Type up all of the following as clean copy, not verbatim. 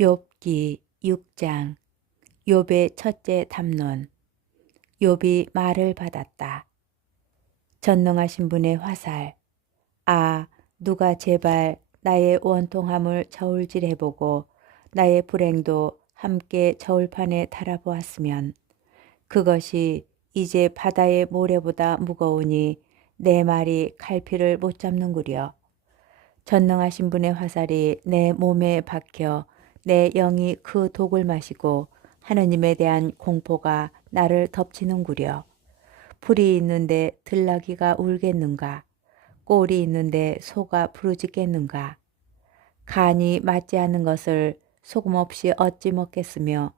욥기 6장. 욥의 첫째 담론. 욥이 말을 받았다. 전능하신 분의 화살. 아, 누가 제발 나의 원통함을 저울질해보고 나의 불행도 함께 저울판에 달아보았으면 그것이 이제 바다의 모래보다 무거우니 내 말이 갈피를 못 잡는구려. 전능하신 분의 화살이 내 몸에 박혀 내 영이 그 독을 마시고 하느님에 대한 공포가 나를 덮치는구려. 풀이 있는데 들나귀가 울겠는가? 꼴이 있는데 소가 부르짖겠는가? 간이 맞지 않는 것을 소금 없이 어찌 먹겠으며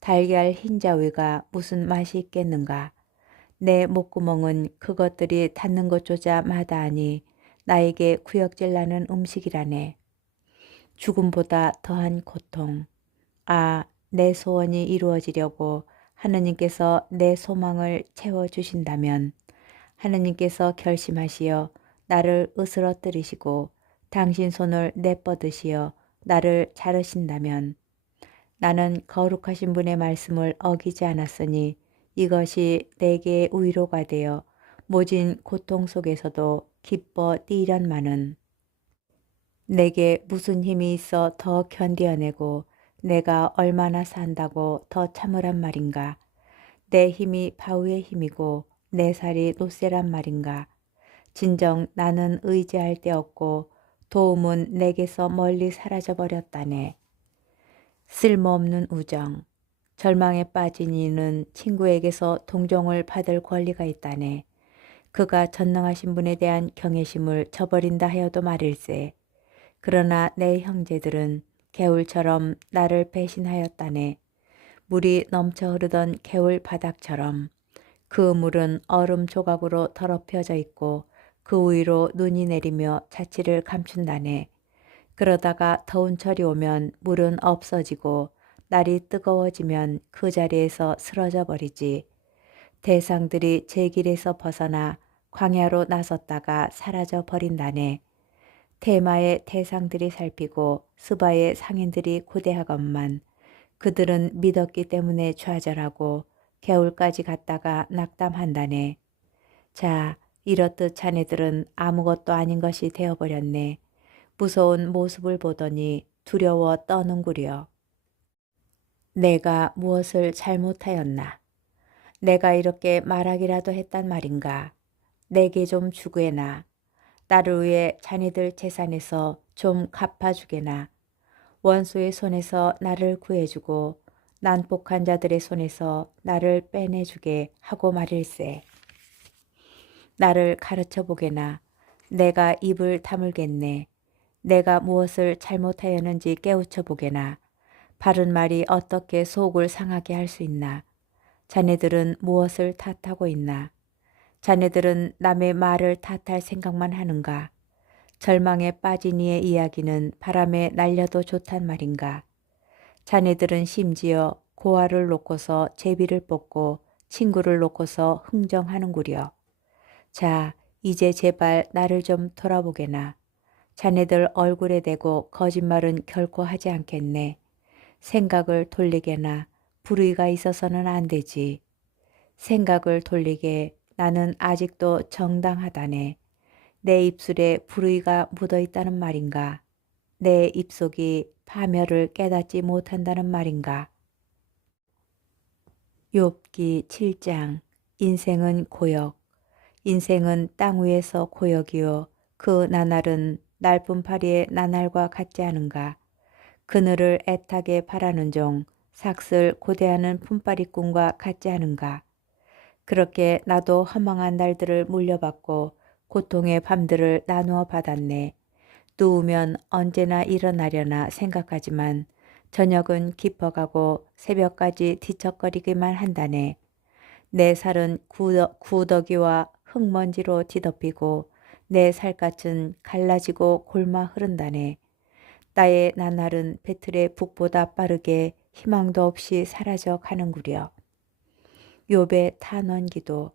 달걀 흰자위가 무슨 맛이 있겠는가? 내 목구멍은 그것들이 닿는 것조차 마다하니 나에게 구역질 나는 음식이라네. 죽음보다 더한 고통. 아, 내 소원이 이루어지려고 하느님께서 내 소망을 채워주신다면 하느님께서 결심하시어 나를 으스러뜨리시고 당신 손을 내뻗으시어 나를 자르신다면 나는 거룩하신 분의 말씀을 어기지 않았으니 이것이 내게 위로가 되어 모진 고통 속에서도 기뻐 뛰련마는 내게 무슨 힘이 있어 더 견뎌내고 내가 얼마나 산다고 더 참으란 말인가. 내 힘이 바위의 힘이고 내 살이 노쇠란 말인가. 진정 나는 의지할 데 없고 도움은 내게서 멀리 사라져 버렸다네. 쓸모없는 우정. 절망에 빠진 이는 친구에게서 동정을 받을 권리가 있다네. 그가 전능하신 분에 대한 경외심을 저버린다 하여도 말일세. 그러나 내 형제들은 개울처럼 나를 배신하였다네. 물이 넘쳐 흐르던 개울 바닥처럼 그 물은 얼음 조각으로 더럽혀져 있고 그 위로 눈이 내리며 자취를 감춘다네. 그러다가 더운 철이 오면 물은 없어지고 날이 뜨거워지면 그 자리에서 쓰러져 버리지. 대상들이 제 길에서 벗어나 광야로 나섰다가 사라져 버린다네. 테마의 대상들이 살피고 스바의 상인들이 고대하건만 그들은 믿었기 때문에 좌절하고 겨울까지 갔다가 낙담한다네. 자, 이렇듯 자네들은 아무것도 아닌 것이 되어버렸네. 무서운 모습을 보더니 두려워 떠는구려. 내가 무엇을 잘못하였나? 내가 이렇게 말하기라도 했단 말인가? 내게 좀 주게나. 나를 위해 자네들 재산에서 좀 갚아주게나. 원수의 손에서 나를 구해주고 난폭한 자들의 손에서 나를 빼내주게 하고 말일세. 나를 가르쳐 보게나. 내가 입을 다물겠네. 내가 무엇을 잘못하였는지 깨우쳐 보게나. 바른 말이 어떻게 속을 상하게 할 수 있나. 자네들은 무엇을 탓하고 있나. 자네들은 남의 말을 탓할 생각만 하는가. 절망에 빠진 이의 이야기는 바람에 날려도 좋단 말인가. 자네들은 심지어 고아를 놓고서 제비를 뽑고 친구를 놓고서 흥정하는구려. 자, 이제 제발 나를 좀 돌아보게나. 자네들 얼굴에 대고 거짓말은 결코 하지 않겠네. 생각을 돌리게나. 불의가 있어서는 안 되지. 생각을 돌리게 나는 아직도 정당하다네. 내 입술에 불의가 묻어 있다는 말인가? 내 입속이 파멸을 깨닫지 못한다는 말인가? 욥기 7장. 인생은 고역. 인생은 땅 위에서 고역이요 그 나날은 날분 파리의 나날과 같지 않은가? 그늘을 애타게 바라는 종 삭슬 고대하는 품바리꾼과 같지 않은가? 그렇게 나도 허망한 날들을 물려받고 고통의 밤들을 나누어 받았네. 누우면 언제나 일어나려나 생각하지만 저녁은 깊어가고 새벽까지 뒤척거리기만 한다네. 내 살은 구더기와 흙먼지로 뒤덮이고 내 살갗은 갈라지고 골마 흐른다네. 나의 나날은 배틀의 북보다 빠르게 희망도 없이 사라져 가는구려. 욥의 탄원기도.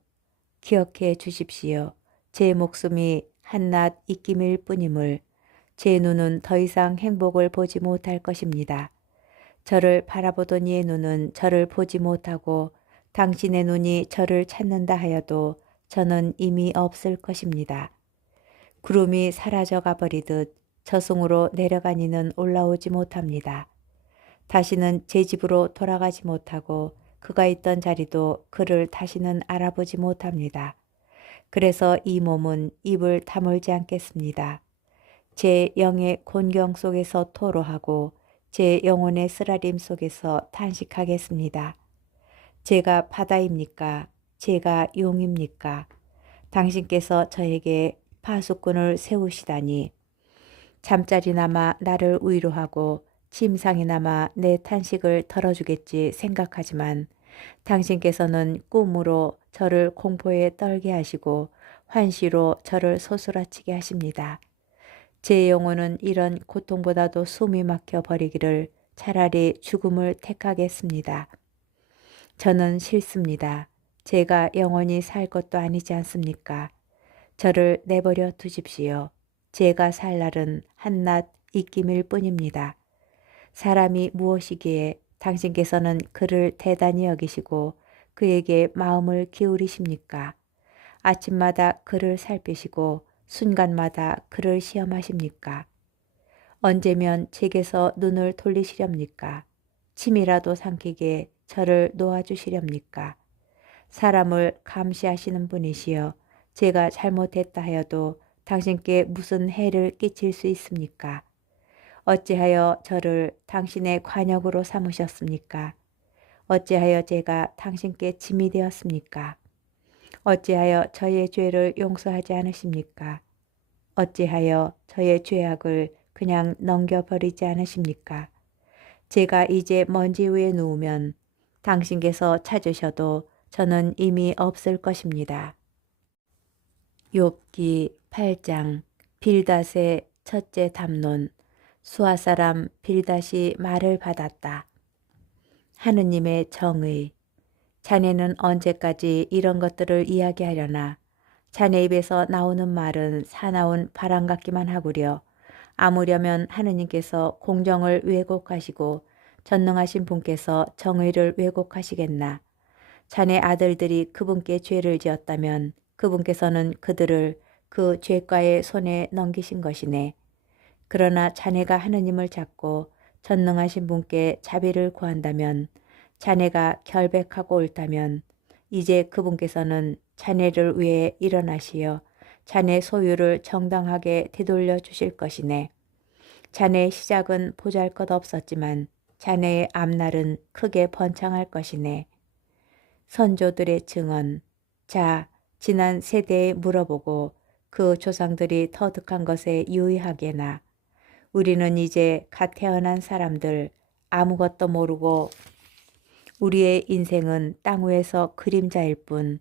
기억해 주십시오. 제 목숨이 한낱 입김일 뿐임을. 제 눈은 더 이상 행복을 보지 못할 것입니다. 저를 바라보던 이의 눈은 저를 보지 못하고 당신의 눈이 저를 찾는다 하여도 저는 이미 없을 것입니다. 구름이 사라져가 버리듯 저승으로 내려간 이는 올라오지 못합니다. 다시는 제 집으로 돌아가지 못하고 그가 있던 자리도 그를 다시는 알아보지 못합니다. 그래서 이 몸은 입을 다물지 않겠습니다. 제 영의 곤경 속에서 토로하고 제 영혼의 쓰라림 속에서 탄식하겠습니다. 제가 바다입니까? 제가 용입니까? 당신께서 저에게 파수꾼을 세우시다니 잠자리나마 나를 위로하고 침상이나마 내 탄식을 덜어주겠지 생각하지만 당신께서는 꿈으로 저를 공포에 떨게 하시고 환시로 저를 소스라치게 하십니다. 제 영혼은 이런 고통보다도 숨이 막혀 버리기를 차라리 죽음을 택하겠습니다. 저는 싫습니다. 제가 영원히 살 것도 아니지 않습니까? 저를 내버려 두십시오. 제가 살 날은 한낱 입김일 뿐입니다. 사람이 무엇이기에 당신께서는 그를 대단히 여기시고 그에게 마음을 기울이십니까? 아침마다 그를 살피시고 순간마다 그를 시험하십니까? 언제면 제게서 눈을 돌리시렵니까? 침이라도 삼키게 저를 놓아주시렵니까? 사람을 감시하시는 분이시여 제가 잘못했다 하여도 당신께 무슨 해를 끼칠 수 있습니까? 어찌하여 저를 당신의 관역으로 삼으셨습니까? 어찌하여 제가 당신께 짐이 되었습니까? 어찌하여 저의 죄를 용서하지 않으십니까? 어찌하여 저의 죄악을 그냥 넘겨버리지 않으십니까? 제가 이제 먼지 위에 누우면 당신께서 찾으셔도 저는 이미 없을 것입니다. 욥기 8장 빌닷의 첫째 담론. 수아 사람 빌닷이 말을 받았다. 하느님의 정의. 자네는 언제까지 이런 것들을 이야기하려나? 자네 입에서 나오는 말은 사나운 바람 같기만 하구려. 아무려면 하느님께서 공정을 왜곡하시고 전능하신 분께서 정의를 왜곡하시겠나? 자네 아들들이 그분께 죄를 지었다면 그분께서는 그들을 그 죄가의 손에 넘기신 것이네. 그러나 자네가 하느님을 찾고 전능하신 분께 자비를 구한다면 자네가 결백하고 옳다면 이제 그분께서는 자네를 위해 일어나시어 자네 소유를 정당하게 되돌려 주실 것이네. 자네의 시작은 보잘것없었지만 자네의 앞날은 크게 번창할 것이네. 선조들의 증언. 자, 지난 세대에 물어보고 그 조상들이 터득한 것에 유의하게나. 우리는 이제 갓 태어난 사람들 아무것도 모르고 우리의 인생은 땅 위에서 그림자일 뿐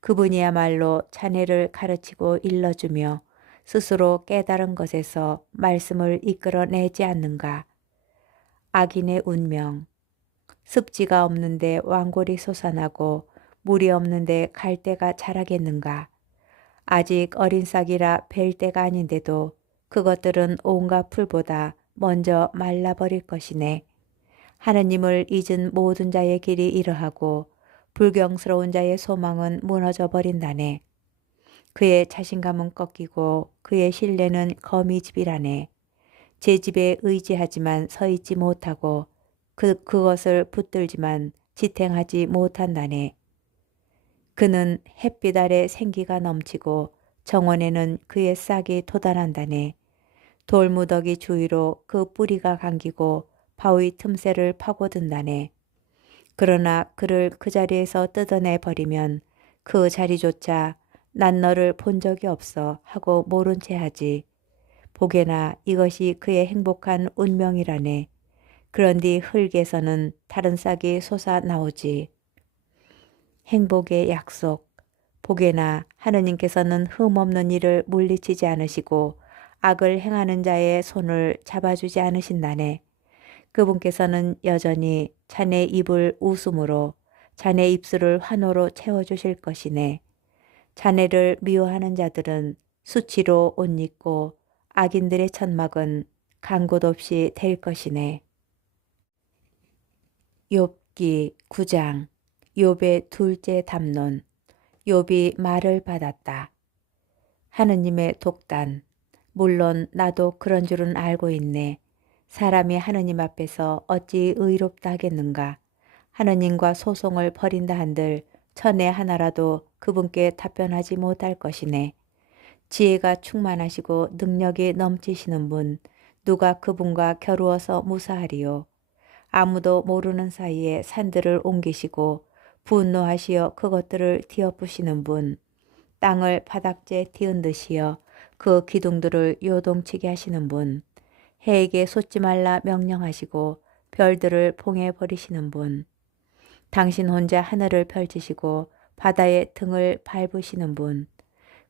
그분이야말로 자네를 가르치고 일러주며 스스로 깨달은 것에서 말씀을 이끌어내지 않는가. 악인의 운명. 습지가 없는데 왕골이 솟아나고 물이 없는데 갈대가 자라겠는가. 아직 어린 싹이라 벨 때가 아닌데도 그것들은 온갖 풀보다 먼저 말라버릴 것이네. 하느님을 잊은 모든 자의 길이 이러하고 불경스러운 자의 소망은 무너져 버린다네. 그의 자신감은 꺾이고 그의 신뢰는 거미집이라네. 제 집에 의지하지만 서 있지 못하고 그것을 붙들지만 지탱하지 못한다네. 그는 햇빛 아래 생기가 넘치고 정원에는 그의 싹이 돋아난다네. 돌무더기 주위로 그 뿌리가 감기고 바위 틈새를 파고든다네. 그러나 그를 그 자리에서 뜯어내 버리면 그 자리조차 난 너를 본 적이 없어 하고 모른 채 하지. 보게나 이것이 그의 행복한 운명이라네. 그런 뒤 흙에서는 다른 싹이 솟아나오지. 행복의 약속. 보게나 하느님께서는 흠없는 일을 물리치지 않으시고 악을 행하는 자의 손을 잡아주지 않으신다네. 그분께서는 여전히 자네 입을 웃음으로 자네 입술을 환호로 채워주실 것이네. 자네를 미워하는 자들은 수치로 옷 입고 악인들의 천막은 간 곳 없이 될 것이네. 욥기 9장. 욥의 둘째 담론. 욥이 말을 받았다. 하느님의 독단. 물론 나도 그런 줄은 알고 있네. 사람이 하느님 앞에서 어찌 의롭다 하겠는가. 하느님과 소송을 벌인다 한들 천에 하나라도 그분께 답변하지 못할 것이네. 지혜가 충만하시고 능력이 넘치시는 분, 누가 그분과 겨루어서 무사하리요. 아무도 모르는 사이에 산들을 옮기시고 분노하시어 그것들을 뒤엎으시는 분, 땅을 바닥재 띄은 듯이여 그 기둥들을 요동치게 하시는 분, 해에게 솟지 말라 명령하시고 별들을 봉해 버리시는 분, 당신 혼자 하늘을 펼치시고 바다의 등을 밟으시는 분,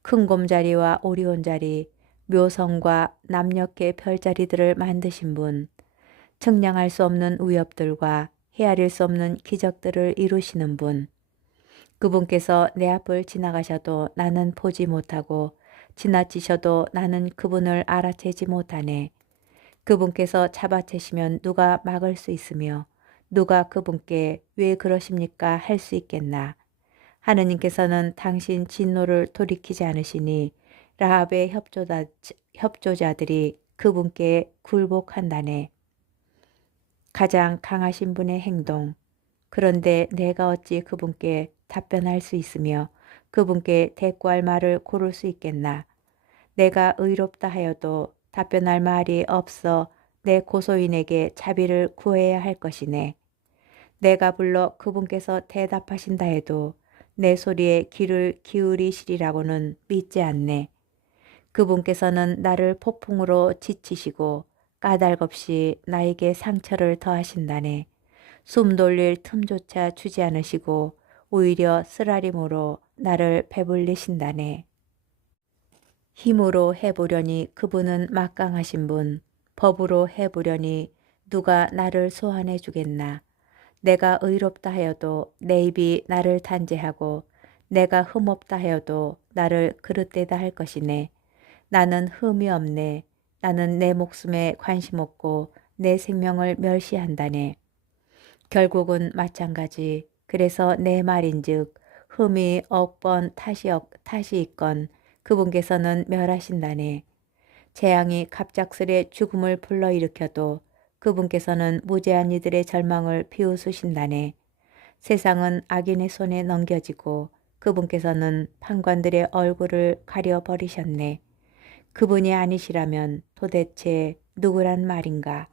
큰 곰자리와 오리온자리, 묘성과 남녘의 별자리들을 만드신 분, 측량할 수 없는 위협들과 헤아릴 수 없는 기적들을 이루시는 분, 그분께서 내 앞을 지나가셔도 나는 보지 못하고 지나치셔도 나는 그분을 알아채지 못하네. 그분께서 잡아채시면 누가 막을 수 있으며 누가 그분께 왜 그러십니까 할 수 있겠나. 하느님께서는 당신 진노를 돌이키지 않으시니 라합의 협조자들이 그분께 굴복한다네. 가장 강하신 분의 행동. 그런데 내가 어찌 그분께 답변할 수 있으며 그분께 대꾸할 말을 고를 수 있겠나. 내가 의롭다 하여도 답변할 말이 없어 내 고소인에게 자비를 구해야 할 것이네. 내가 불러 그분께서 대답하신다 해도 내 소리에 귀를 기울이시리라고는 믿지 않네. 그분께서는 나를 폭풍으로 지치시고 까닭없이 나에게 상처를 더하신다네. 숨 돌릴 틈조차 주지 않으시고 오히려 쓰라림으로 나를 배불리신다네. 힘으로 해보려니 그분은 막강하신 분, 법으로 해보려니 누가 나를 소환해 주겠나. 내가 의롭다 하여도 내 입이 나를 단죄하고 내가 흠없다 하여도 나를 그릇되다 할 것이네. 나는 흠이 없네. 나는 내 목숨에 관심 없고 내 생명을 멸시한다네. 결국은 마찬가지. 그래서 내 말인즉 흠이 억번 탓이 있건 그분께서는 멸하신다네. 재앙이 갑작스레 죽음을 불러일으켜도 그분께서는 무죄한 이들의 절망을 비웃으신다네. 세상은 악인의 손에 넘겨지고 그분께서는 판관들의 얼굴을 가려버리셨네. 그분이 아니시라면 도대체 누구란 말인가?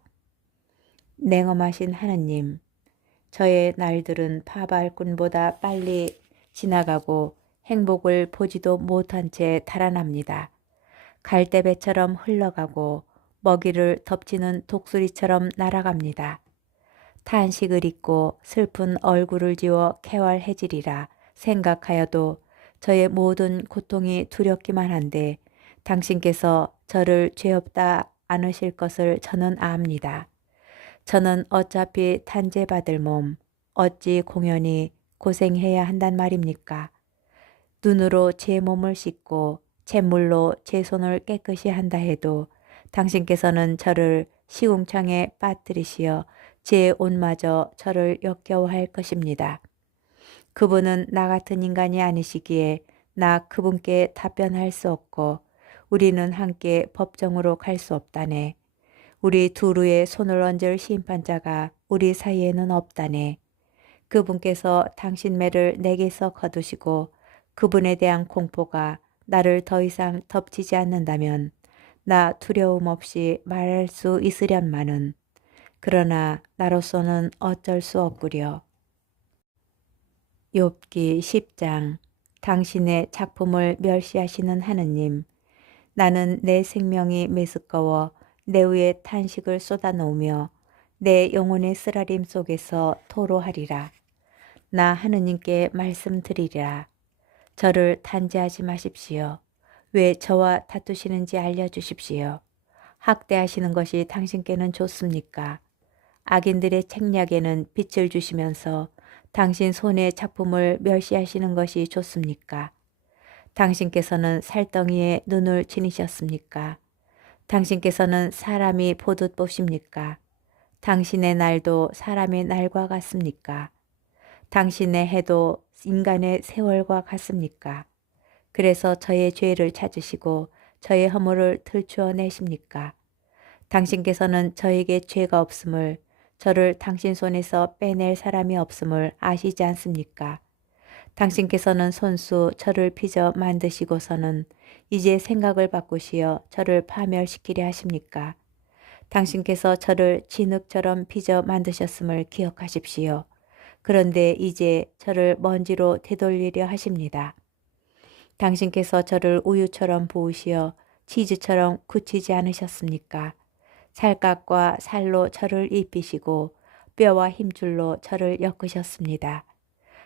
냉엄하신 하느님, 저의 날들은 파발꾼보다 빨리 지나가고 행복을 보지도 못한 채 달아납니다. 갈대배처럼 흘러가고 먹이를 덮치는 독수리처럼 날아갑니다. 탄식을 잊고 슬픈 얼굴을 지워 쾌활해지리라 생각하여도 저의 모든 고통이 두렵기만 한데 당신께서 저를 죄 없다 않으실 것을 저는 압니다. 저는 어차피 단죄받을 몸, 어찌 공연히 고생해야 한단 말입니까? 눈으로 제 몸을 씻고 잿물로 제 손을 깨끗이 한다 해도 당신께서는 저를 시궁창에 빠뜨리시어 제 옷마저 저를 역겨워할 것입니다. 그분은 나 같은 인간이 아니시기에 나 그분께 답변할 수 없고 우리는 함께 법정으로 갈 수 없다네. 우리 두루에 손을 얹을 심판자가 우리 사이에는 없다네. 그분께서 당신 매를 내게서 거두시고 그분에 대한 공포가 나를 더 이상 덮치지 않는다면 나 두려움 없이 말할 수 있으련마는 그러나 나로서는 어쩔 수 없구려. 욥기 10장. 당신의 작품을 멸시하시는 하느님, 나는 내 생명이 메스꺼워 내 위에 탄식을 쏟아놓으며 내 영혼의 쓰라림 속에서 토로하리라. 나 하느님께 말씀드리리라. 저를 단죄하지 마십시오. 왜 저와 다투시는지 알려주십시오. 학대하시는 것이 당신께는 좋습니까? 악인들의 책략에는 빛을 주시면서 당신 손의 작품을 멸시하시는 것이 좋습니까? 당신께서는 살덩이에 눈을 지니셨습니까? 당신께서는 사람이 보듯 보십니까? 당신의 날도 사람의 날과 같습니까? 당신의 해도 인간의 세월과 같습니까? 그래서 저의 죄를 찾으시고 저의 허물을 들추어 내십니까? 당신께서는 저에게 죄가 없음을, 저를 당신 손에서 빼낼 사람이 없음을 아시지 않습니까? 당신께서는 손수 저를 빚어 만드시고서는 이제 생각을 바꾸시어 저를 파멸시키려 하십니까? 당신께서 저를 진흙처럼 빚어 만드셨음을 기억하십시오. 그런데 이제 저를 먼지로 되돌리려 하십니다. 당신께서 저를 우유처럼 부으시어 치즈처럼 굳히지 않으셨습니까? 살갗과 살로 저를 입히시고 뼈와 힘줄로 저를 엮으셨습니다.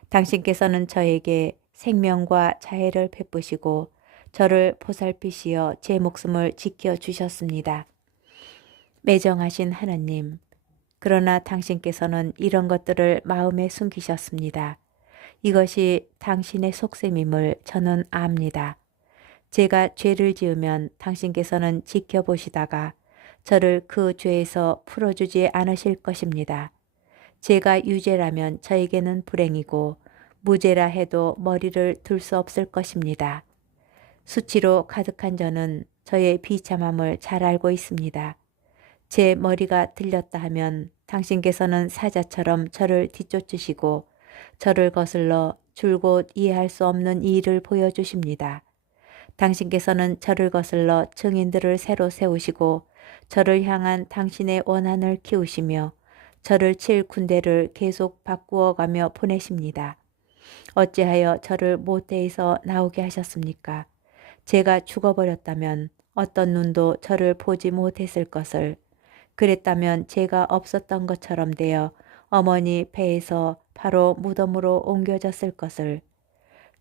당신께서는 저에게 생명과 자애를 베푸시고 저를 보살피시어 제 목숨을 지켜주셨습니다. 매정하신 하나님, 그러나 당신께서는 이런 것들을 마음에 숨기셨습니다. 이것이 당신의 속셈임을 저는 압니다. 제가 죄를 지으면 당신께서는 지켜보시다가 저를 그 죄에서 풀어주지 않으실 것입니다. 제가 유죄라면 저에게는 불행이고 무죄라 해도 머리를 들 수 없을 것입니다. 수치로 가득한 저는 저의 비참함을 잘 알고 있습니다. 제 머리가 들렸다 하면 당신께서는 사자처럼 저를 뒤쫓으시고 저를 거슬러 줄곧 이해할 수 없는 일을 보여주십니다. 당신께서는 저를 거슬러 증인들을 새로 세우시고 저를 향한 당신의 원한을 키우시며 저를 칠 군대를 계속 바꾸어가며 보내십니다. 어찌하여 저를 모태에서 나오게 하셨습니까? 제가 죽어버렸다면 어떤 눈도 저를 보지 못했을 것을, 그랬다면 제가 없었던 것처럼 되어 어머니 배에서 바로 무덤으로 옮겨졌을 것을,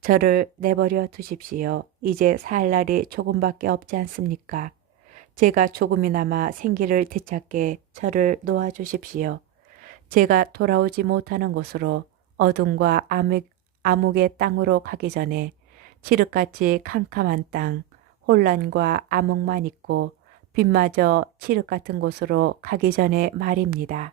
저를 내버려 두십시오. 이제 살 날이 조금밖에 없지 않습니까? 제가 조금이나마 생기를 되찾게 저를 놓아주십시오. 제가 돌아오지 못하는 곳으로 어둠과 암흑의 땅으로 가기 전에 칠흑같이 캄캄한 땅, 혼란과 암흑만 있고 빛마저 칠흑 같은 곳으로 가기 전에 말입니다.